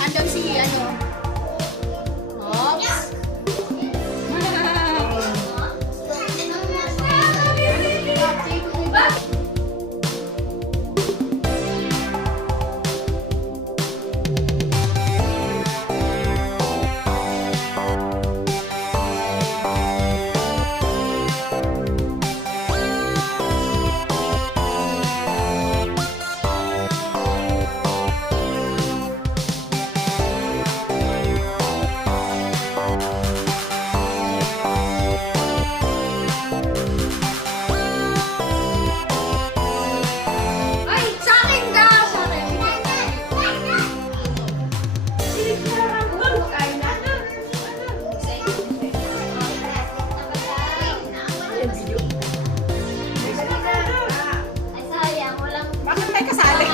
andun si ano. Oops. Ay, sa akin daw! Sa akin. Bakit may kasali?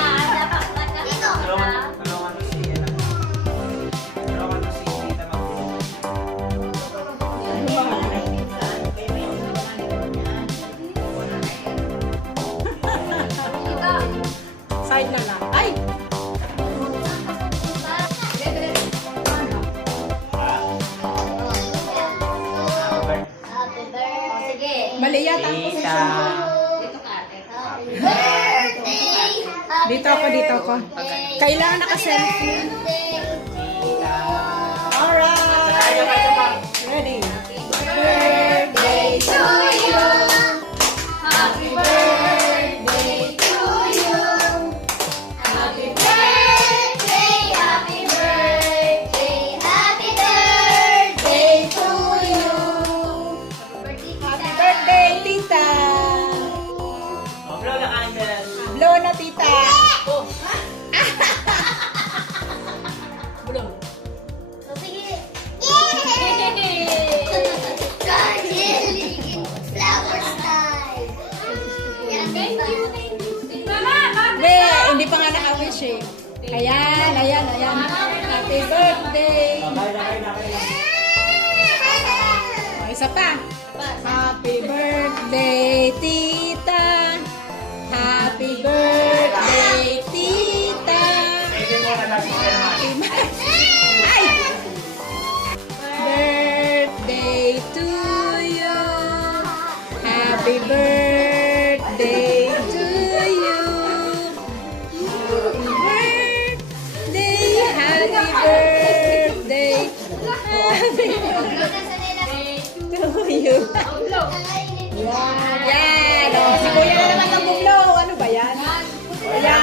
Tulungan mo si Tita Magdulong. Side na lang. Ay! Mali yata ang Tita. posisyon. Dito ako. Kailangan naka-selfie. Tita. Alright! Ready? Birthday to you! Happy birthday to you! Happy birthday, happy birthday, happy birthday to you! Happy birthday, tita! Blow the candle. Blow na, tita! Blow. Hindi pa nga naka-wish eh. Ayan. Happy birthday! Isa pa. Happy birthday, tita! Happy birthday, tita! Ay! Birthday to you! Happy birthday to you! Happy birthday! Happy birthday to you! Yan! O, si Kuya na naman ang bumlo. Ano ba yan? Ayan!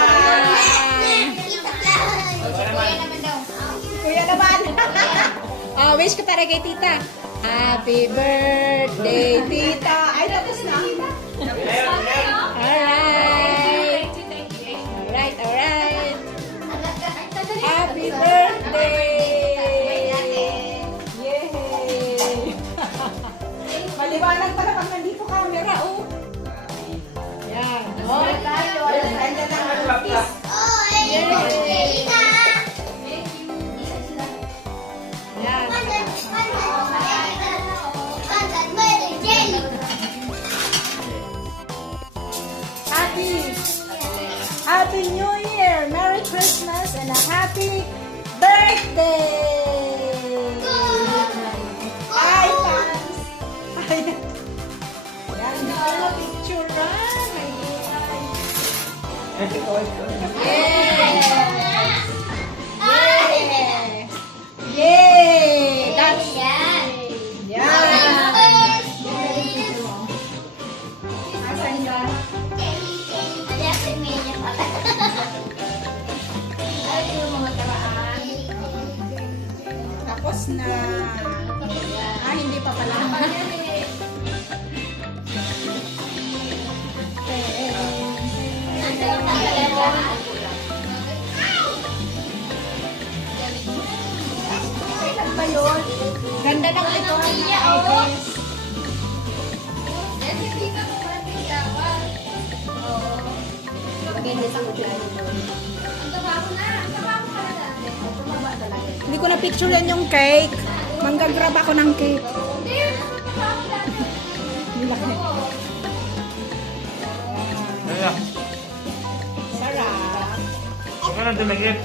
Kuya naman! Wish ka para kay tita. Happy birthday, tita! Ay, tapos na. Alright. Happy birthday! Yay! Maliwanag pala pag nandito camera, oh. Yan. Oh. Ganda ng kiss. Yan. Happy New Year! Merry Christmas and a happy birthday! Hi, fans! Hi! Yan, hindi ko na-picturean. Yay! That's yan! Asan ka? Tapos na. Hindi pa pala. Ba yun? Ganda ng ito. Hindi ko na picturean yung cake. Manggagrab ako ng cake. Sarap. Huwag ka na dumigit.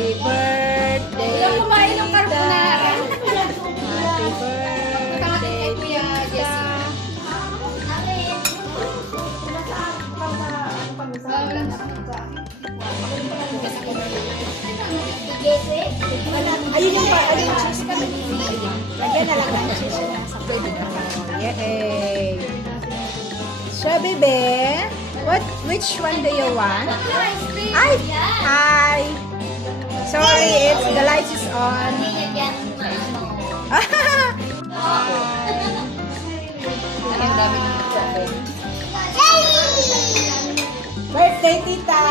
Happy birthday, Wala kumain ng carbonara. Happy birthday, Kuya Jessica. Ayun yung cheese pa. Lagyan na lang ng cheese na sa pwede na. Yay! So, bebe, which one do you want? Ay! Hi! Sorry, the light is on. Ang dami ng chocolate. Birthday, tita!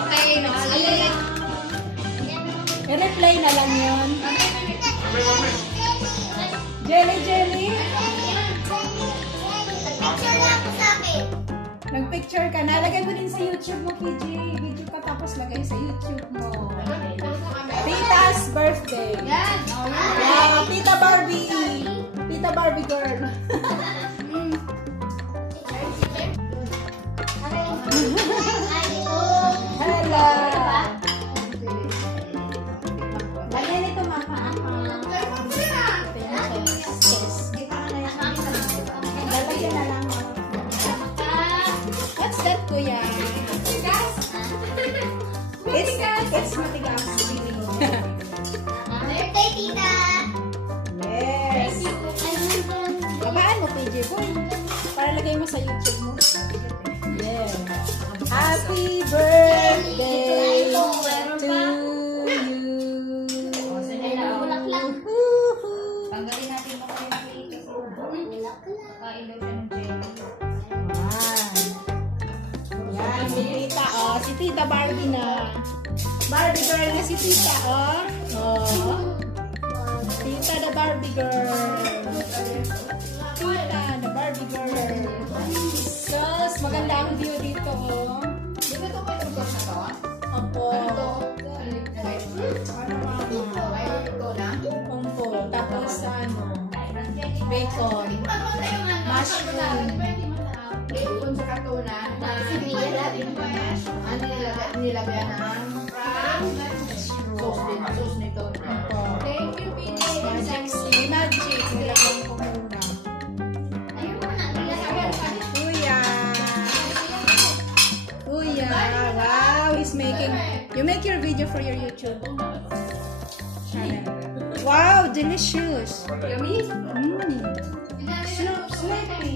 Okay, nag-sleep. I-replay na lang yun. Jelly! Nag-picture ka na. Lagay mo din sa YouTube mo, KJ. Video ka tapos lagay sa YouTube mo. Tita's birthday. Yan. Wow, Tita Barbie. Tita Barbie girl. Hello. Lagay nito, mama. Lalagyan na lang, mama. What's that, kuya? It's matigas. Birthday, tita! Yes. Babaan mo, PJ boy. Para lagay mo sa YouTube mo. Yeah. Happy birthday to you. Woohoo. Tanggalin natin mo kayo ng cake. Kain daw siya ng jelly. Yan, si tita, oh. Si tita Barbie na. Barbie girl na si tita, oh. Oh. Tita the Barbie girl. Tita the Barbie girl. Sus, maganda ang view dito, oh. Di ba ito may lugar na to? Opo. Ito na? Opo. Tapos, ano, bacon. Mushroom. Kung sa katunan, nilagyan ng sauce nito. Opo. Thank you, PJ. Magic. Nilagyan ko muna. Kuya. Kuya. Wow, he's making... You make your video for your YouTube channel. Wow, delicious. Yummy? Slurpy.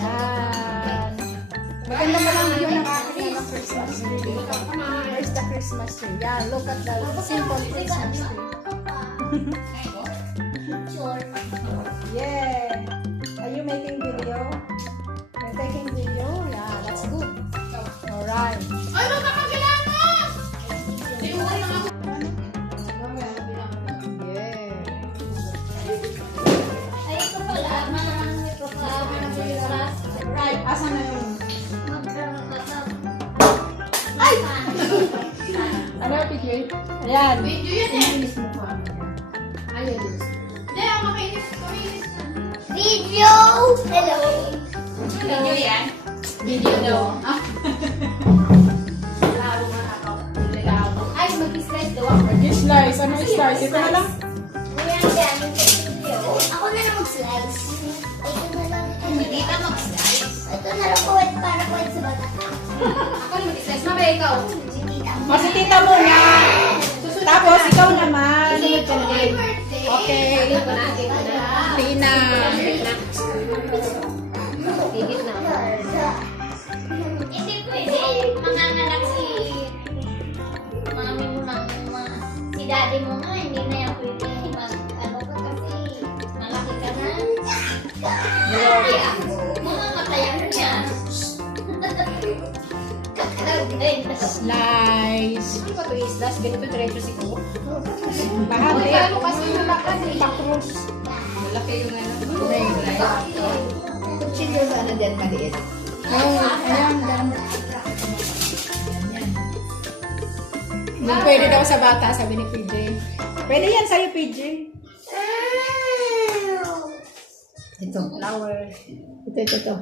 Yan. Maganda pa lang yun ang aking Christmas tree. Where's the Christmas tree? Yeah, look at the simple Christmas tree. Yeah. Are you making video? You're taking video? Yeah, that's good. Alright. Ay, magkakabilang mo! Yeah. Right, asan na yun? Ano, PJ? Ayan. Video yun eh. Ayun. Hindi, ako makinis na. Video! Hello! Video yan? Video daw. Lalo nga ako. Ay, mag-slice daw ako. Mag-slice. Ano slice? Ito na lang. Ako na lang mag-slice. Ito na lang. Hindi ka mag-slice. Ito na lang kuwet para kuwet sa bata. Ako na mag-slice. Mabay ikaw. Si tita. O, si tita muna. Tapos, ikaw naman. Sunod ka na din. Okay. Tina. Higit na. Hindi pwede. Manganganak si mami mo lang. Si daddy mo nga. Hindi na yan pwede. Ano ka kasi. Malaki ka na. Mamamatayan niya. Slice. Ano ba ito islas? Ganito diretso si Ko? Bahagi. Ano kasi nalakan eh. Pakrus. Malaki yung ano. Kutsilyo sa ano dyan maliit. Oh, ayan. Hindi pwede daw sa bata, sabi ni PJ. Pwede yan sa'yo, PJ. Ito, flower. Ito.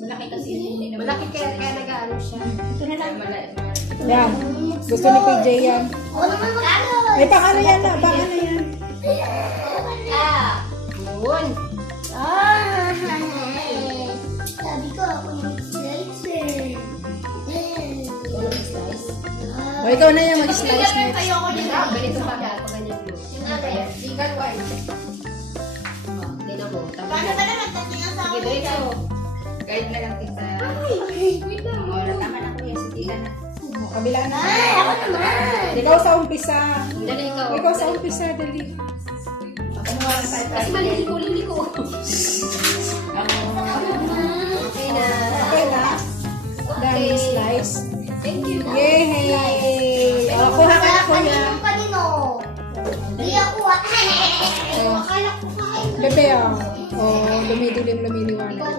Malaki kasi hindi naman. Malaki kaya nag-ano siya. Ito na lang. Yan. Gusto ni PJ yan. Ay, pang ano yan na? Pang ano yan? Yun. Sabi ko ako yung slicer. O, ikaw na yan. Mag-slice next. Ayoko din. Ganito pa kaya. Pag ganyan yun. Yung other. Chicken white. Tignan mo. Paano ba naman tatingin sa Ito, ito. Kahit na lang kita. Wait lang. Tama na kuya. Sige na. Kabila na. Ay, ako naman. Ikaw sa umpisa. Dali ikaw. Ikaw sa umpisa, dali. Kasi malili ko. Okay na. Okay na. Dami slice. Thank you. Yay! O, kuha ka na, kuya. Kanino? Hindi ako. Akala ko kain. Bebe, dumidilim, lumiliwanag. Ito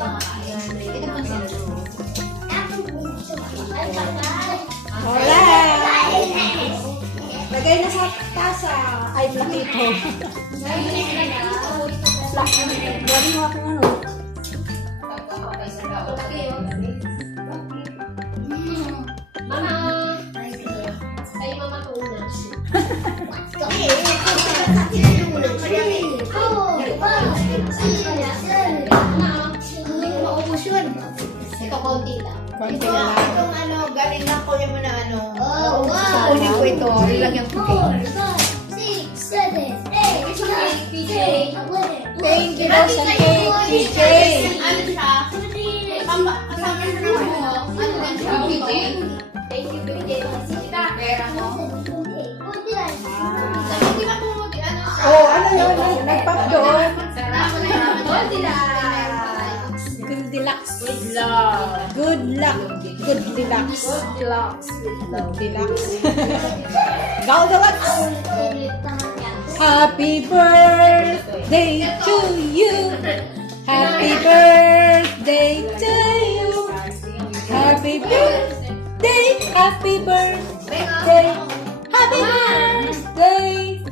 pa siya. Ay, patay. Alright! Lagay na sa tasa. Ay, plakito. Plakito. Galing mo aking ano. Mama! Ay, mama to una. Ito, konti lang. Konti na lang. Itong ano, galing lang ko yung na ano. Oh, Kunin ko ito. Nilagyan ko cake. 4, 5, 6, 7, 8, 9, 10, 11. Thank you daw sa cake, PJ. Ano siya? Kasama siya ng ano. Ano din siya? PJ? Thank you, PJ. Kita, pera mo. Hindi ba pumuti? Ano? Oh, ano yun? Nagpap doon. Sarap na yun. Goldilocks. Good luck. Good luck. Goldilocks. Good luck. Goldilocks. Goldilocks. Happy birthday to you. Happy birthday to you. Happy birthday. Happy birthday. Happy birthday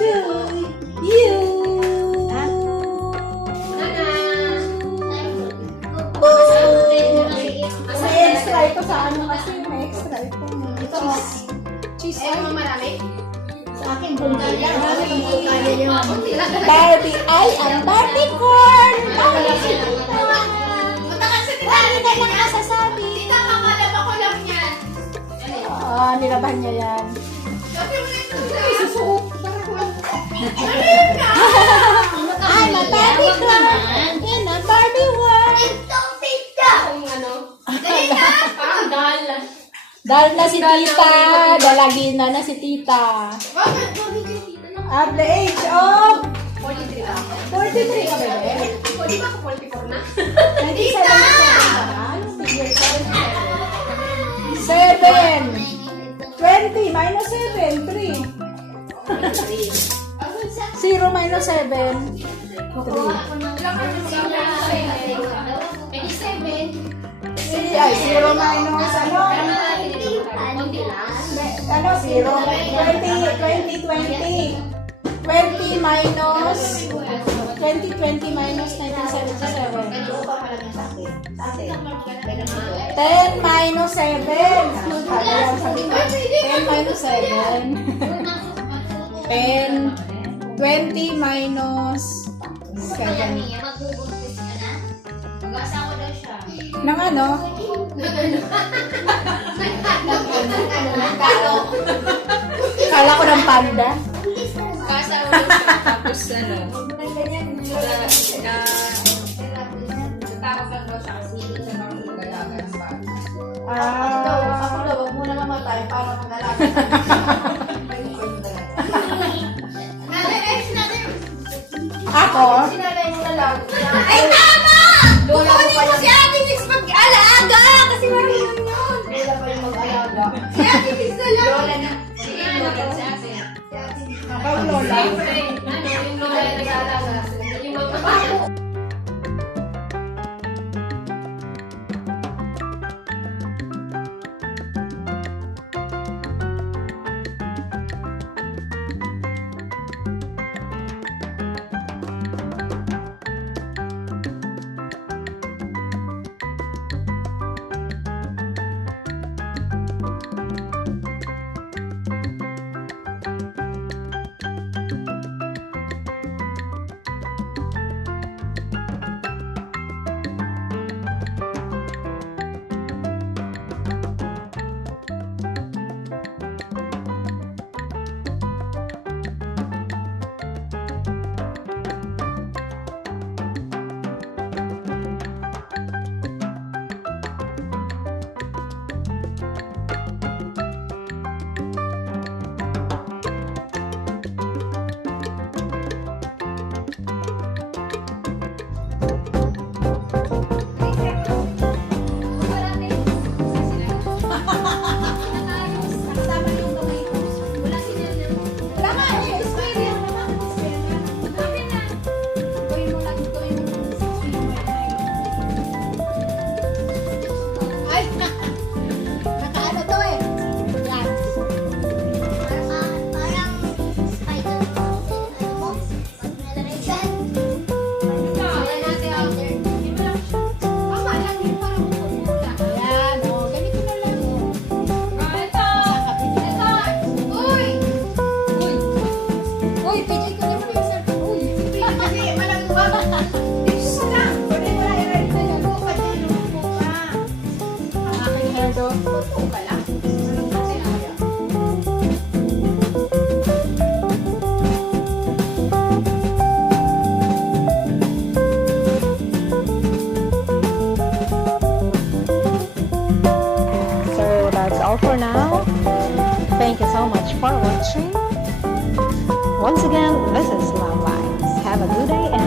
to you. May extra ito sa ano kasi may extra ito. Cheese. Eh, mga marami? Sa akin bunga yan. Konti lang. Barbie ay ang Barbie corn. Matakan sa tita. Ano na lang masasabi? Tita, kakalaba ko lang yan. Nilaban niya yan. Sabi mo na ito. Susuot. I'm a Barbie girl in a Barbie world. Kung ano. Dali na. Parang dal. Dahil na si tita. Dalagina na si tita. Bakit? Bakit yung tita lang? At the age of 43 ba? 43 ka ba eh? Di ba ako 44 na? 97 ka ba? Anong years old? 7. 20 minus 7. 3. 0 minus 7. 3. Ay, 0 minus ano? Ano, 0, 20 minus 20 minus 1977. 10 minus 7. Ano yan sabi ko? 10 minus 7. 10, 20 minus 7. Mag-asawa daw siya. Nang ano? Kala ko ng panda. Kasawa ko siya. Tapos ano. Tapos lang daw siya kasi hindi siya marunong mag-alaga ng bata. Ako daw, wag mo na mamatay para mag-alaga. Ako? Sinalay mo na lang. Ay, tama! Lola ko pa Si Ate Mix mag-alaga! Kasi marunong yun. Lola pa yung mag-alaga. Si Ate Mix na lang. Lola na. Sige, Lola sa atin. Ikaw, Lola. Siyempre, ano, yung Lola yung nag-aalaga. Yung mga Leonardo. So that's all for now. Thank you so much for watching. Once again, this is Love Lives. Have a good day and